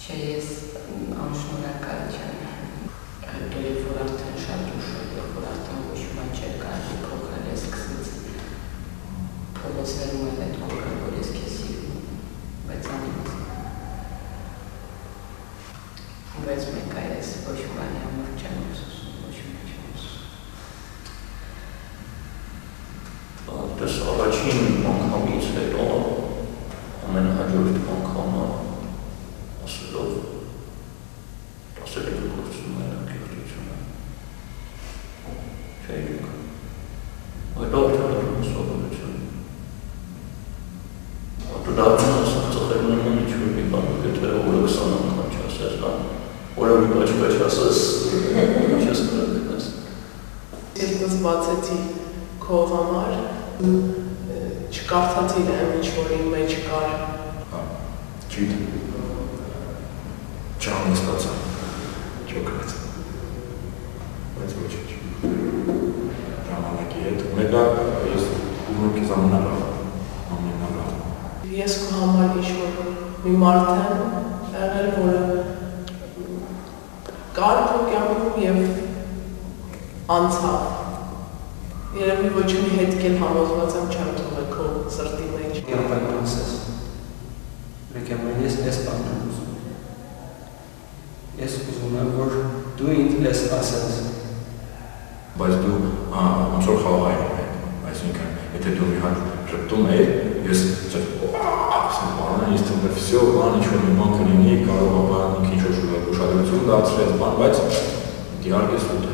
Չես անշնորհակալ չեմ։ Հետո երբ որ արդեն շատ ուշ էր, երբ որ արդեն ոչ ոք չէր կարելի փոխել, ես սկսեց փողոցներում էլ այդ կորը, որ ես քեզ սիրում եմ, բայց անիմաց։ Բայց մեկ այս ոչ բանի համար չեմ ուսուսում, ոչ մի չեմ ուսուսում։ Դες առաջին անգամից հետո ամենահաջորդ անգամը ասելով ասել եք գործում են ակերտությունը չէի եք այդ արդեն դրում սովորություն դու դարձան ասախ ծխերուն եմ ինչ-որ մի բան եթե օրը 20 անգամ չասես օրը մի բաչ ասես չես կրակնես Ես բացեցի քո համար չկարդացի դեմ ինչ-որ իմ մեջ կար Ջիտ չհանգստացա չոքրեց բայց ոչ ժամանակի հետ մեկը ես ուզում եմ քեզ ամենալավ Ես քո համար ինչ-որ մի մարդ եմ եղել, որը կար քո կյանքում և անցավ Երևի ոչ մի հետք էլ համոզված եմ չեմ թողել քո սրտի մեջ Իապայք ասես Մեկ եմ ես ես բան եմ ուզում Ես ուզում եմ, որ դու ինձ ես ասես Բայց դու ամսոր խաղաղային հետ Այսինքն, եթե դու մի հատ ժպտում էիր Ես ես թվում վсё, բան ինչ-որ մի բան կլինի, կարող բան ինչ-որ ուշադրություն դարձրեց, բան, բայց դիար ես ուտ է,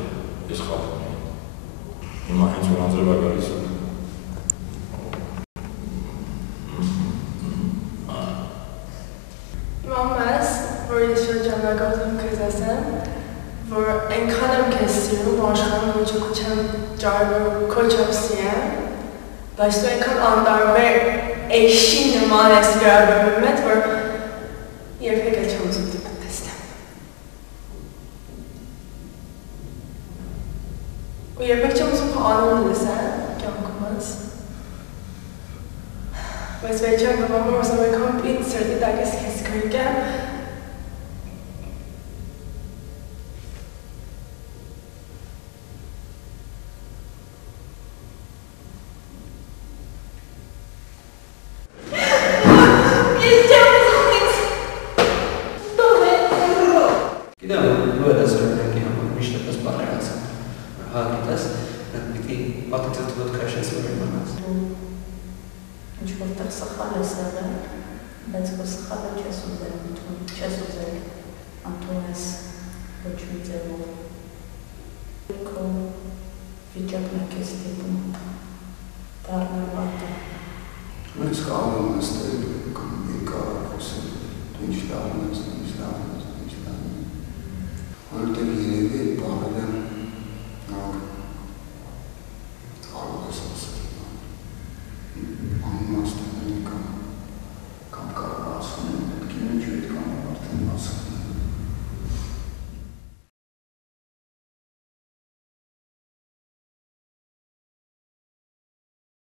ես խափում եմ Հիմա հենց որ անձրև է գալիս Մամաս, որ ես շրջանագործում քեզ ասեմ, որ այնքան եմ քեզ սիրում, աշխարհում ոչ ոք չեմ ճարվում, քո չափ սիրեմ, բայց դու այնքան անտարբեր էշի նման ես վերաբերվում հետ, որ երբեք էլ չեմ ուզում դեպք տեսնեմ։ Ու երբեք չեմ ուզում քո անունը լսել կյանքումս։ Բայց վերջան գավամը ուզում եք հոմպին սրտի տակ ես քեզ գրկեմ, Ինչ որտեղ սխալ ես եղել, բայց քո սխալը չես ուզում, չես ուզում